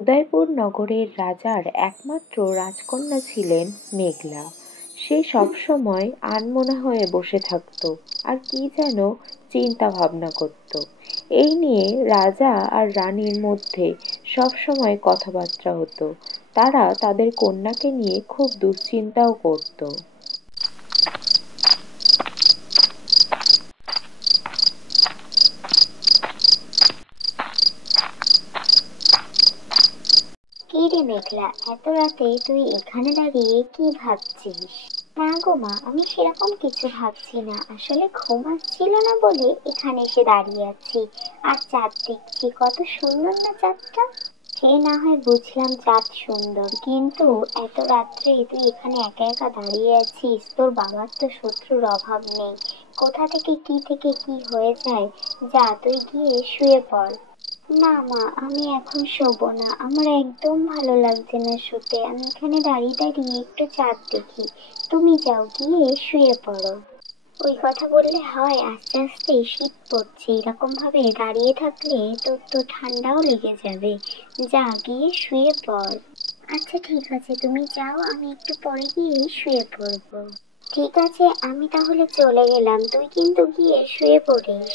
উদয়পুর নগরের রাজার একমাত্র রাজকন্যা ছিলেন মেঘলা। সে সবসময় আনমনা হয়ে বসে থাকত আর কি যেন চিন্তা ভাবনা করত। এই নিয়ে রাজা আর রানীর মধ্যে সবসময় কথাবার্তা হতো। তারা তাদের কন্যাকে নিয়ে খুব দুশ্চিন্তাও করত। কি রে মেঘলা, এত রাতে তুই এখানে দাঁড়িয়ে কি ভাবছিস? না গো মা, আমি সেরকম কিছু ভাবছি না, আসলে ঘুম আসছিল না বলে এখানে এসে দাঁড়িয়ে আছি আর চাঁদ দেখছি। কত সুন্দর না চাঁদটা! সে না হয় বুঝলাম চাঁদ সুন্দর, কিন্তু এত রাত্রে তুই এখানে একা একা দাঁড়িয়ে আছিস। তোর বাবার তো শত্রুর অভাব নেই, কোথা থেকে কি হয়ে যায়। যা, তুই গিয়ে শুয়ে পড়। না মা, আমি এখন শোবো না, আমার একদম ভালো লাগছে না শুতে। আমি এখানে দাঁড়িয়ে দাঁড়িয়ে একটু চাঁদ দেখি। তুমি যাও, গিয়ে শুয়ে পড়ো। ওই কথা বললে হয়, আস্তে আস্তে শীত পড়ছে, এরকম ভাবে দাঁড়িয়ে থাকলে তোর তো ঠান্ডাও লেগে যাবে। যা, গিয়ে শুয়ে পড়। আচ্ছা ঠিক আছে, তুমি যাও, আমি একটু পরে গিয়ে শুয়ে পড়বো। ঠিক আছে, আমি তাহলে চলে গেলাম, তুই কিন্তু গিয়ে শুয়ে পড়িস।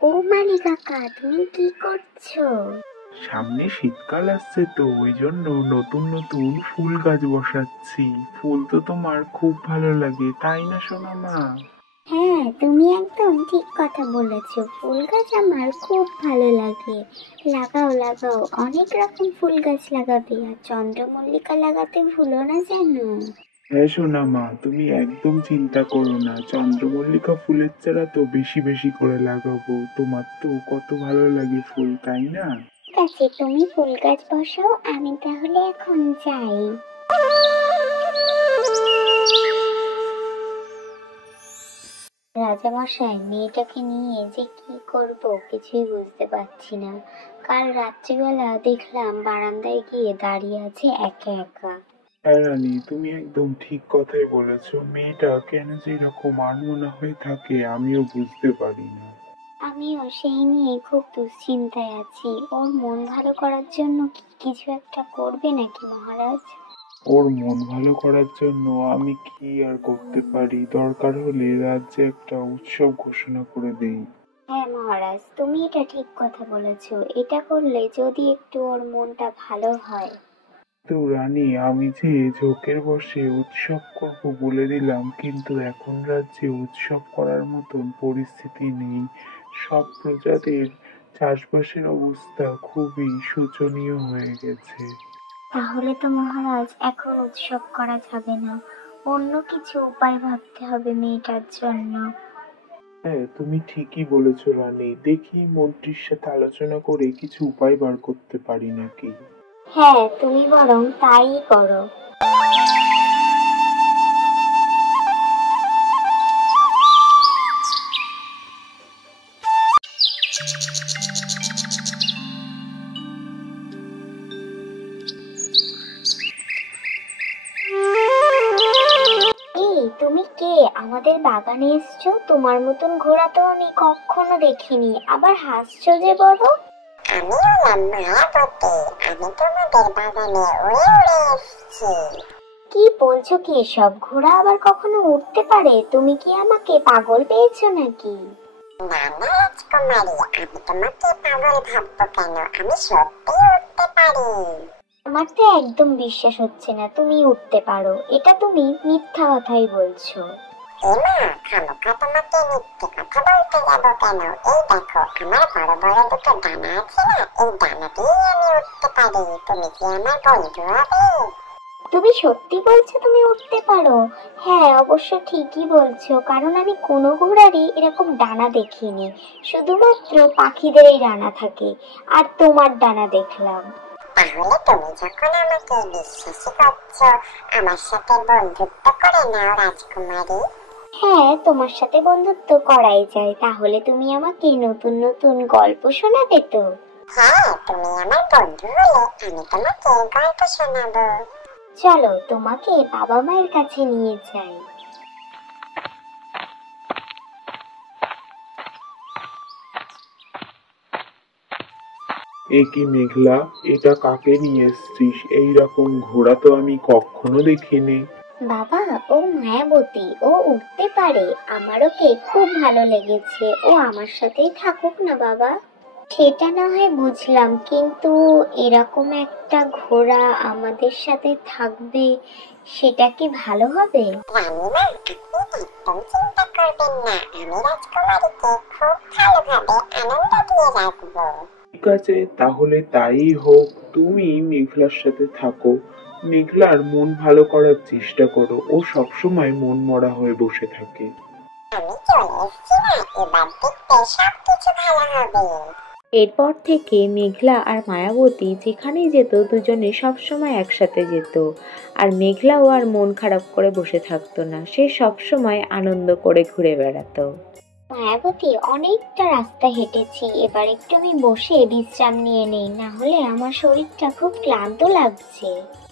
ও মালি কাকা, তুমি কি করছো? সামনে শীতকাল আসছে তো ওই জন্য নতুন নতুন ফুল গাছ বসাচ্ছি। ফুল তো তোমার খুব ভালো লাগে, তাই না সোনা মা? হ্যাঁ, তুমি একদম ঠিক কথা বলেছো, ফুল গাছ আমার খুব ভালো লাগে। লাগাও লাগাও, অনেক রকম ফুল গাছ লাগাবে, আর চন্দ্রমল্লিকা লাগাতে ভুলো না যেন। হ্যাঁ সোনা মা, তুমি একদম চিন্তা করো না, চন্দ্রমল্লিকা ফুলের চারা তো বেশি বেশি করে লাগাবো। তোমার তো কত ভালো লাগে ফুল, তাই না? ঠিক আছে, তুমি ফুল গাছ বসাও, আমি তাহলে এখন যাই। রাজামশাই, মেয়েটাকে নিয়ে যে কি করব কিছুই বুঝতে পারছি না। কাল রাত্রিবেলা দেখলাম বারান্দায় গিয়ে দাঁড়িয়ে আছে একা একা। হ্যাঁ রানী, তুমি একদম ঠিক কথাই বলেছো। মেয়েটা কেন যে এরকম আনমনা হয়ে থাকে আমিও বুঝতে পারি না। আমিও সেই নিয়ে খুব দুশ্চিন্তায় আছি। ওর মন ভালো করার জন্য কি কিছু একটা করবে নাকি মহারাজ? ওর মন ভালো করার জন্য আমি কি আর করতে পারি? দরকার হলে রাজ্যে একটা উৎসব ঘোষণা করে দেই। হ্যাঁ মহারাজ, তুমি এটা ঠিক কথা বলেছো, এটা করলে যদি একটু ওর মনটা ভালো হয়। তো রানী, আমি যে ঝোঁকের বসে উৎসব করব বলে দিলাম, কিন্তু এখন রাজ্যে উৎসব করার মতন পরিস্থিতি নেই। সব প্রজাদের চাষবাসের অবস্থা খুবই শোচনীয় হয়ে গেছে। তাহলে তো মহারাজ এখন উৎসব করা যাবে না, অন্য কিছু উপায় ভাবতে হবে মেয়েটার জন্য। হ্যাঁ, তুমি ঠিকই বলেছো রানী। দেখি মন্ত্রীর সাথে আলোচনা করে কিছু উপায় বার করতে পারি নাকি। হ্যাঁ, তুমি বরং তাই করো। এই তুমি কে? আমাদের বাগানে এসছো? তোমার মতন ঘোড়া তো আমি কখনো দেখিনি, আবার হাসছো যে বড়। আমি হলাম মায়াবতী, আমি তোমাদের বাগানে উড়ে উড়ে এসেছি। কি বলছো কি এসব? ঘোড়া আবার কখনো উঠতে পারে? তুমি কি আমাকে পাগল পেয়েছো নাকি? না না রাজকুমারী, আমি তোমাকে পাগল ভাববো কেন? আমি সত্যি উঠতে পারি। আমার তো একদম বিশ্বাস হচ্ছে না তুমি উঠতে পারো, এটা তুমি মিথ্যা কথাই বলছো। এমা, খামোখা তোমাকে মিথ্যে কথা বলতে যাবো কেন? এই দেখো, আমার বড় বড় দুটো ডানা আছে না, এই ডানা দিয়ে আমি উঠতে পারি। তুমি কি আমার বন্ধু হবে? তুমি সত্যি বলছো তুমি উঠতে পারো? হ্যাঁ, অবশ্য ঠিকই বলছো, কারণ আমি কোনো ঘোড়ারই এরকম ডানা দেখিনি। শুধুমাত্র পাখিদেরই ডানা থাকে, আর তোমার ডানা দেখলাম। তাহলে তুমি যখন আমাকে বিশ্বাসই করছো, আমার সাথে বন্ধুত্ব করে নাও রাজকুমারী। হ্যাঁ, তোমার সাথে বন্ধুত্ব করাই যায়। তাহলে তুমি আমাকে নতুন নতুন গল্প শোনাবে তো? হ্যাঁ, তুমি আমার বন্ধু হলে আমি তোমাকে গল্প শোনাবো। চলো, তোমাকে বাবা মায়ের কাছে নিয়ে যাই। এ কি মেঘলা, এটা কাকে নিয়ে এসছিস? এইরকম ঘোড়া তো আমি কখনো দেখিনি। বাবা, ও মায়াবতী, ও উঠতে পারে। আমার ওকে খুব ভালো লেগেছে, ও আমার সাথেই থাকুক না বাবা। সেটা না হয় বুঝলাম, কিন্তু এরকম একটা ঘোড়া আমাদের সাথে থাকবে, সেটা কি ভালো হবে? রানীমা, আপনি একদম চিন্তা করবেন না, আমি রাজকুমারীকে খুব ভালোভাবে আনন্দ দিয়ে রাখবো। ঠিক আছে, তাহলে তাই হোক। তুমি মেঘলার সাথে থাকো, মেঘলার মন ভালো করার চেষ্টা করো। ও সবসময় মন মরা হয়ে বসে থাকে। আমি চলে এসেছি না, এবার দেখতে সবকিছু ভালো হবে। এরপর থেকে মেঘলা আর মায়াবতী যেখানেই যেত দুজনে সবসময় একসাথে যেত। আর মেঘলাও আর মন খারাপ করে বসে থাকতো না, সে সবসময় আনন্দ করে ঘুরে বেড়াতো। মায়াবতী, অনেকটা রাস্তা হেঁটেছি, এবার একটু আমি বসে বিশ্রাম নিয়ে নেই, না হলে আমার শরীরটা খুব ক্লান্ত লাগছে।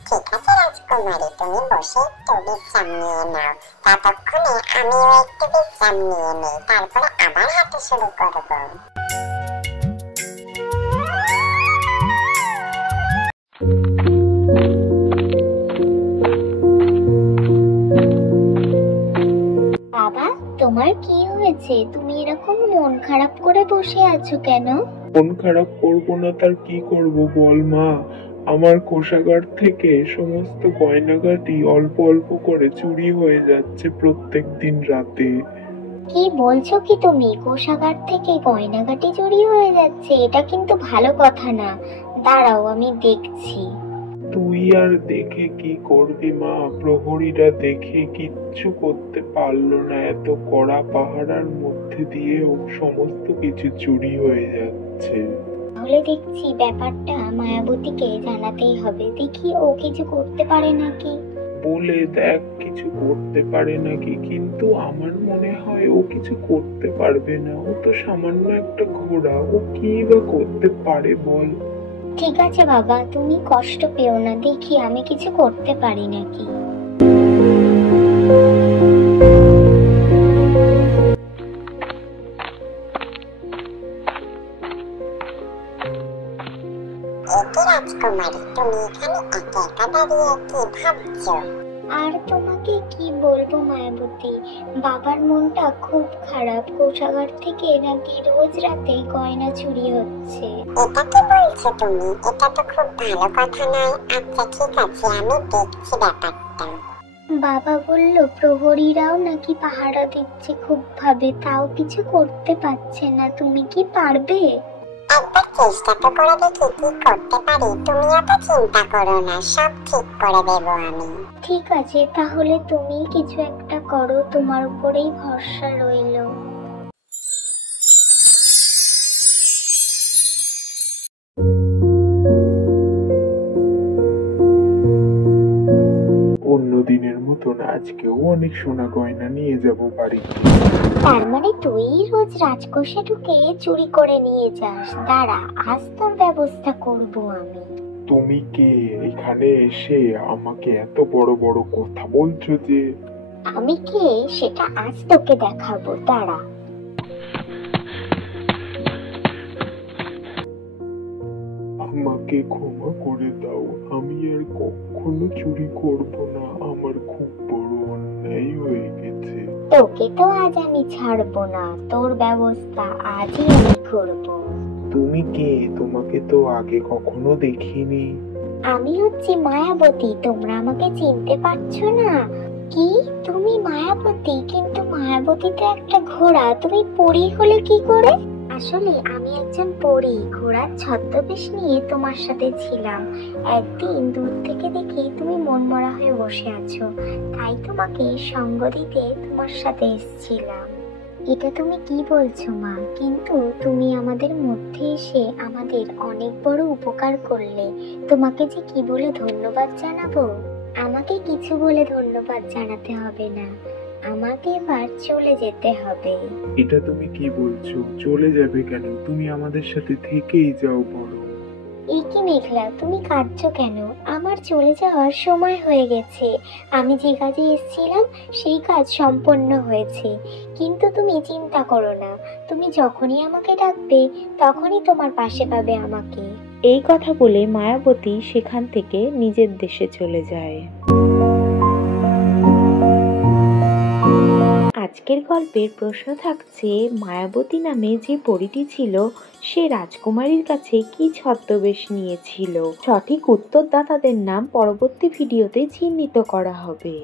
ঠিক আছে রাজকুমারী, তুমি বসে একটু বিশ্রাম নিয়ে নাও। ততক্ষণে আমিও একটু বিশ্রাম নিয়ে নেই, তারপরে আবার হাঁটা শুরু করবো। বাবা, তোমার কি হয়েছে? তুমি এরকম মন খারাপ করে বসে আছো কেন? মন খারাপ করবো না তার কি করব বল মা। আমার কোষাগার থেকে সমস্ত গয়নাগাটি অল্প অল্প করে চুরি হয়ে যাচ্ছে প্রত্যেক দিন রাতে। কি বলছো কি তুমি? কোষাগার থেকে গয়নাগাটি চুরি হয়ে যাচ্ছে? এটা কিন্তু ভালো কথা না। দাঁড়াও, আমি দেখছি। তুই আর দেখে কি করবি মা? প্রহরীরা দেখে কিচ্ছু করতে পারলো না, এত কড়া পাহারার মধ্যে দিয়েও সমস্ত কিছু চুরি হয়ে যাচ্ছে। তাহলে দেখছি ব্যাপারটা মায়াবতীকে জানাতেই হবে। দেখি ও কিছু করতে পারে নাকি। বলে দেখ কিছু করতে পারে নাকি, কিন্তু আমার মনে হয় ও কিছু করতে পারবে না। ও তো সামান্য একটা ঘোড়া, ও কি বা করতে পারে বল? ঠিক আছে বাবা, তুমি কষ্ট পেও না, দেখি আমি কিছু করতে পারি নাকি। একে রাজকুমারী, তুমি এখানে একা একা দাঁড়িয়ে কি ভাবছো? আর তোমাকে কি বলবো মায়াবতী, বাবার মনটা খুব খারাপ। কোষাগার থেকে নাকি রোজ রাতে গয়না চুরি হচ্ছে। এটা কি বলছো তুমি? এটা তো খুব ভালো কথা নয়। আচ্ছা ঠিক আছে, আমি দেখছি ব্যাপারটা। বাবা বলল প্রহরীরাও নাকি পাহারা দিচ্ছে খুব ভাবে, তাও কিছু করতে পারছে না। তুমি কি পারবে? একবার চেষ্টা তো করে দেখি কি করতে পারি। তুমি এত চিন্তা করো না, সব ঠিক করে দেবো আমি। ঠিক আছে, তাহলে তুমি কিছু একটা করো, তোমার উপরেই ভরসা রইলো। অন্য দিনের মতন আজকেও অনেক সোনা গয়না নিয়ে যাব বাড়িতে। তার মানে তুই রোজ রাজকোষে ঢুকে চুরি করে নিয়ে যাস? দাঁড়া, আজ তোর ব্যবস্থা করব আমি। তুমি কে? এখানে এসে আমাকে এত বড় বড় কথা বলছো যে? আমি কে সেটা আজ তোকে দেখাবো, দাঁড়া। আমাকে ক্ষমা করে দাও, আমি আর কখনো চুরি করব না। আমার খুব বড় অন্যায় হয়ে গেছে। তোকে তো আজ আমি ছাড়বো না, তোর ব্যবস্থা আজই আমি করবো। তুমি কে? তোমাকে তো আগে কখনো দেখিনি। আমি হচ্ছি মায়াবতী, তোমরা আমাকে চিনতে পারছো না? কি, তুমি মায়াবতী? কিন্তু মায়াবতী তো একটা ঘোড়া, তুমি পরী হলে কি করে? আসলে আমি একজন পরী, ঘোড়ার ছদ্মবেশ নিয়ে তোমার সাথে ছিলাম। একদিন দূর থেকে দেখি তুমি মনমরা হয়ে বসে আছো, তাই তোমাকে সঙ্গ দিতে তোমার সাথে এসেছিলাম। এটা তুমি কি বলছো মা? কিন্তু তুমি আমাদের মধ্যে এসে আমাদের অনেক বড় উপকার করলে। তোমাকে যে কি বলে ধন্যবাদ জানাবো। আমাকে কিছু বলে ধন্যবাদ জানাতে হবে না, আমাকে এবার চলে যেতে হবে। এটা তুমি কি বলছো? চলে যাবে কেন? তুমি আমাদের সাথে থেকেই যাও বরং। এই কি মেঘলা, তুমি কাঁদছো কেন? আমার চলে যাওয়ার সময় হয়ে গেছে। আমি যে কাজে এসেছিলাম সেই কাজ সম্পন্ন হয়েছে। কিন্তু তুমি চিন্তা করো না, তুমি যখনই আমাকে ডাকবে তখনই তোমার পাশে পাবে আমাকে। এই কথা বলে মায়াবতী সেখান থেকে নিজের দেশে চলে যায়। আজকের গল্পের প্রশ্ন থাকছে, মায়াবতী নামে যে পরীটি ছিল সে রাজকুমারীর কাছে কি ছদ্মবেশ নিয়েছিল? সঠিক উত্তরদাতাদের নাম পরবর্তী ভিডিওতে চিহ্নিত করা হবে।